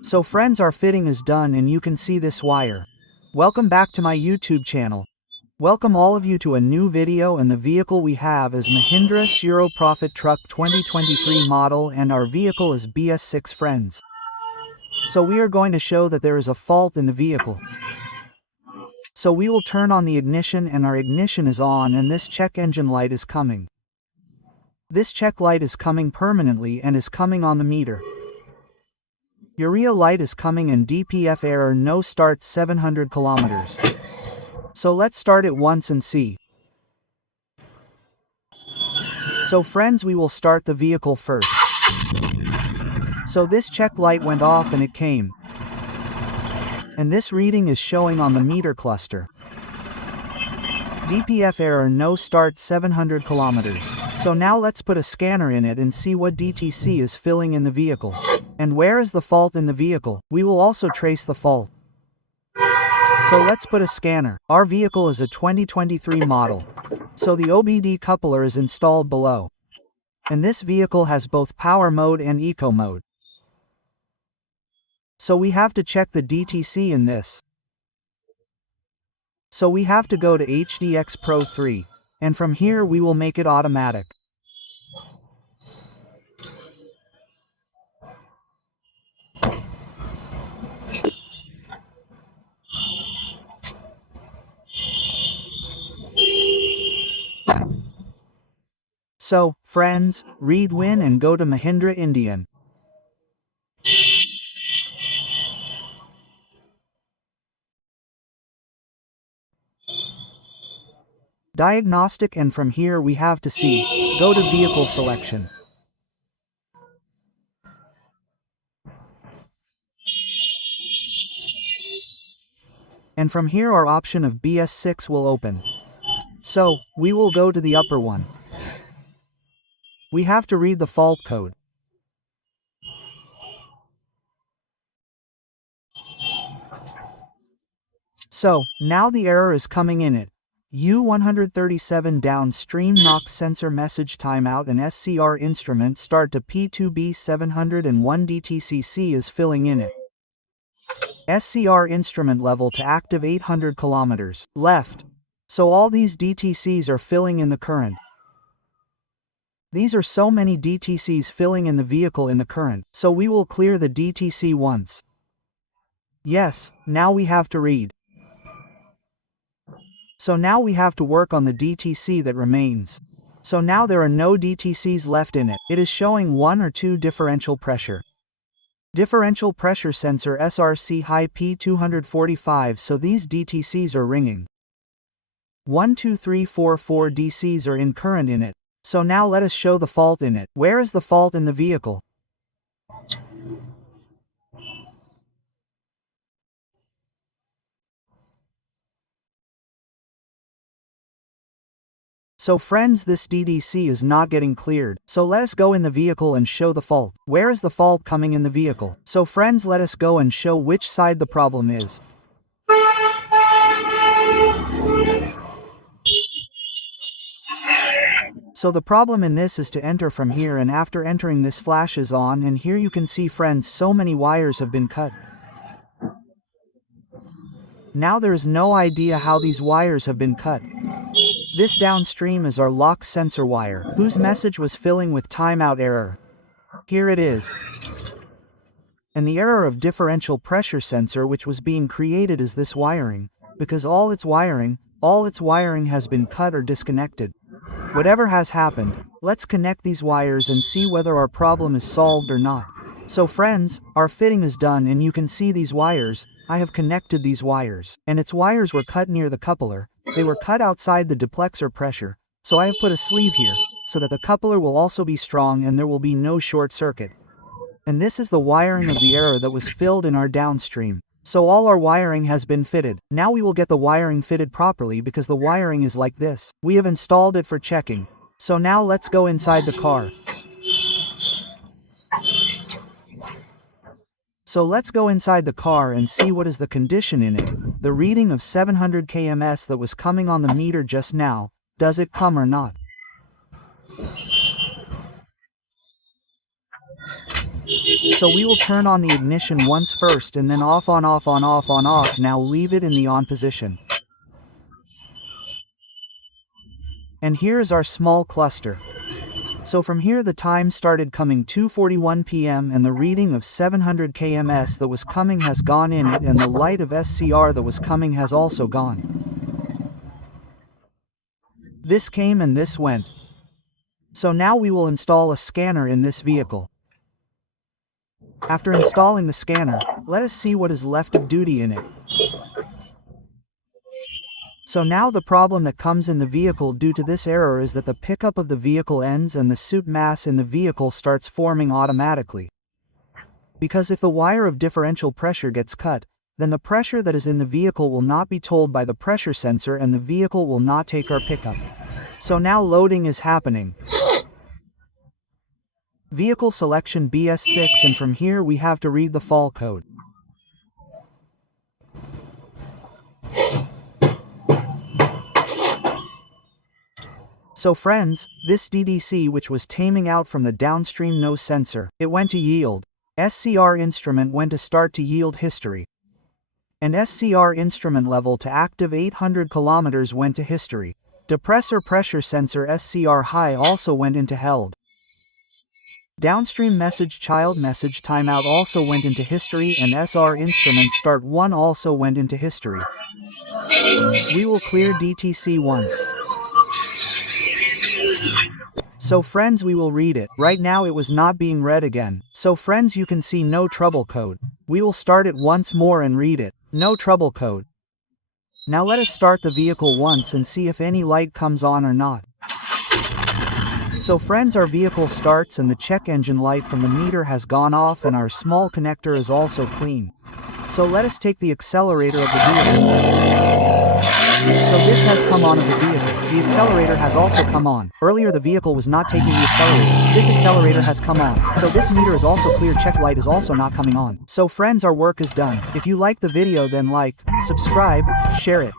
So friends, our fitting is done and you can see this wire. Welcome back to my YouTube channel. Welcome all of you to a new video, and the vehicle we have is Mahindra Shiro Profit Truck 2023 model, and our vehicle is BS6 friends. So we are going to show that there is a fault in the vehicle. So we will turn on the ignition, and our ignition is on, and this check engine light is coming. This check light is coming permanently and is coming on the meter. Urea light is coming and DPF error no start 700 kilometers. So let's start it once and see. So friends, we will start the vehicle first. So this check light went off and it came. And this reading is showing on the meter cluster. DPF error no start 700 kilometers. So now let's put a scanner in it and see what DTC is filling in the vehicle. And where is the fault in the vehicle? We will also trace the fault. So let's put a scanner. Our vehicle is a 2023 model. So the OBD coupler is installed below. And this vehicle has both power mode and eco mode. So we have to check the DTC in this. So we have to go to HDX Pro 3. And from here we will make it automatic. So, friends, read Win and go to Mahindra Indian. Diagnostic, and from here we have to see, go to vehicle selection. And from here our option of BS6 will open. So, we will go to the upper one. We have to read the fault code. So, now the error is coming in it. U137 downstream NOx sensor message timeout and SCR instrument start to P2B 701 DTCC is filling in it. SCR instrument level to active 800 kilometers left. So all these DTCs are filling in the current. These are so many DTCs filling in the vehicle in the current, so we will clear the DTC once. Yes, now we have to read. So now we have to work on the DTC that remains. So now there are no DTCs left in it. It is showing 1 or 2 differential pressure. Differential pressure sensor SRC high P245, so these DTCs are ringing. 1 2 3 4 4 DCs are in current in it. So now let us show the fault in it. Where is the fault in the vehicle? So friends, this DDC is not getting cleared. So let us go in the vehicle and show the fault. Where is the fault coming in the vehicle? So friends, let us go and show which side the problem is. So the problem in this is to enter from here, and after entering this flashes on, and here you can see friends, so many wires have been cut. Now there is no idea how these wires have been cut. This downstream is our lock sensor wire, whose message was filling with timeout error. Here it is. And the error of differential pressure sensor which was being created is this wiring, because all its wiring has been cut or disconnected. Whatever has happened, let's connect these wires and see whether our problem is solved or not. So friends, our fitting is done, and you can see these wires. I have connected these wires, and its wires were cut near the coupler. They were cut outside the duplexer pressure, so I have put a sleeve here, so that the coupler will also be strong and there will be no short circuit. And this is the wiring of the error that was filled in our downstream. So all our wiring has been fitted. Now we will get the wiring fitted properly, because the wiring is like this. We have installed it for checking. So now let's go inside the car. So let's go inside the car and see what is the condition in it. The reading of 700 kms that was coming on the meter just now, does it come or not? So we will turn on the ignition once first and then off on off on off on off. Now leave it in the on position. And here is our small cluster. So from here the time started coming 2:41 p.m. and the reading of 700 kms that was coming has gone in it, and the light of SCR that was coming has also gone. This came and this went. So now we will install a scanner in this vehicle. After installing the scanner, let us see what is left of duty in it. So now the problem that comes in the vehicle due to this error is that the pickup of the vehicle ends and the soot mass in the vehicle starts forming automatically. Because if the wire of differential pressure gets cut, then the pressure that is in the vehicle will not be told by the pressure sensor and the vehicle will not take our pickup. So now loading is happening. Vehicle selection BS6, and from here we have to read the fall code. So friends, this DDC which was taming out from the downstream no sensor, it went to yield. SCR instrument went to start to yield history. And SCR instrument level to active 800 kilometers went to history. Depressor pressure sensor SCR high also went into held. Downstream message child message timeout also went into history, and SR instrument start 1 also went into history. We will clear DTC once. So friends, we will read it. Right now it was not being read again. So friends, you can see no trouble code. We will start it once more and read it. No trouble code. Now let us start the vehicle once and see if any light comes on or not. So friends, our vehicle starts and the check engine light from the meter has gone off and our small connector is also clean. So let us take the accelerator of the vehicle. So this has come on of the vehicle. The accelerator has also come on. Earlier the vehicle was not taking the accelerator. This accelerator has come on. So this meter is also clear, check light is also not coming on. So friends, our work is done. If you like the video, then like, subscribe, share it.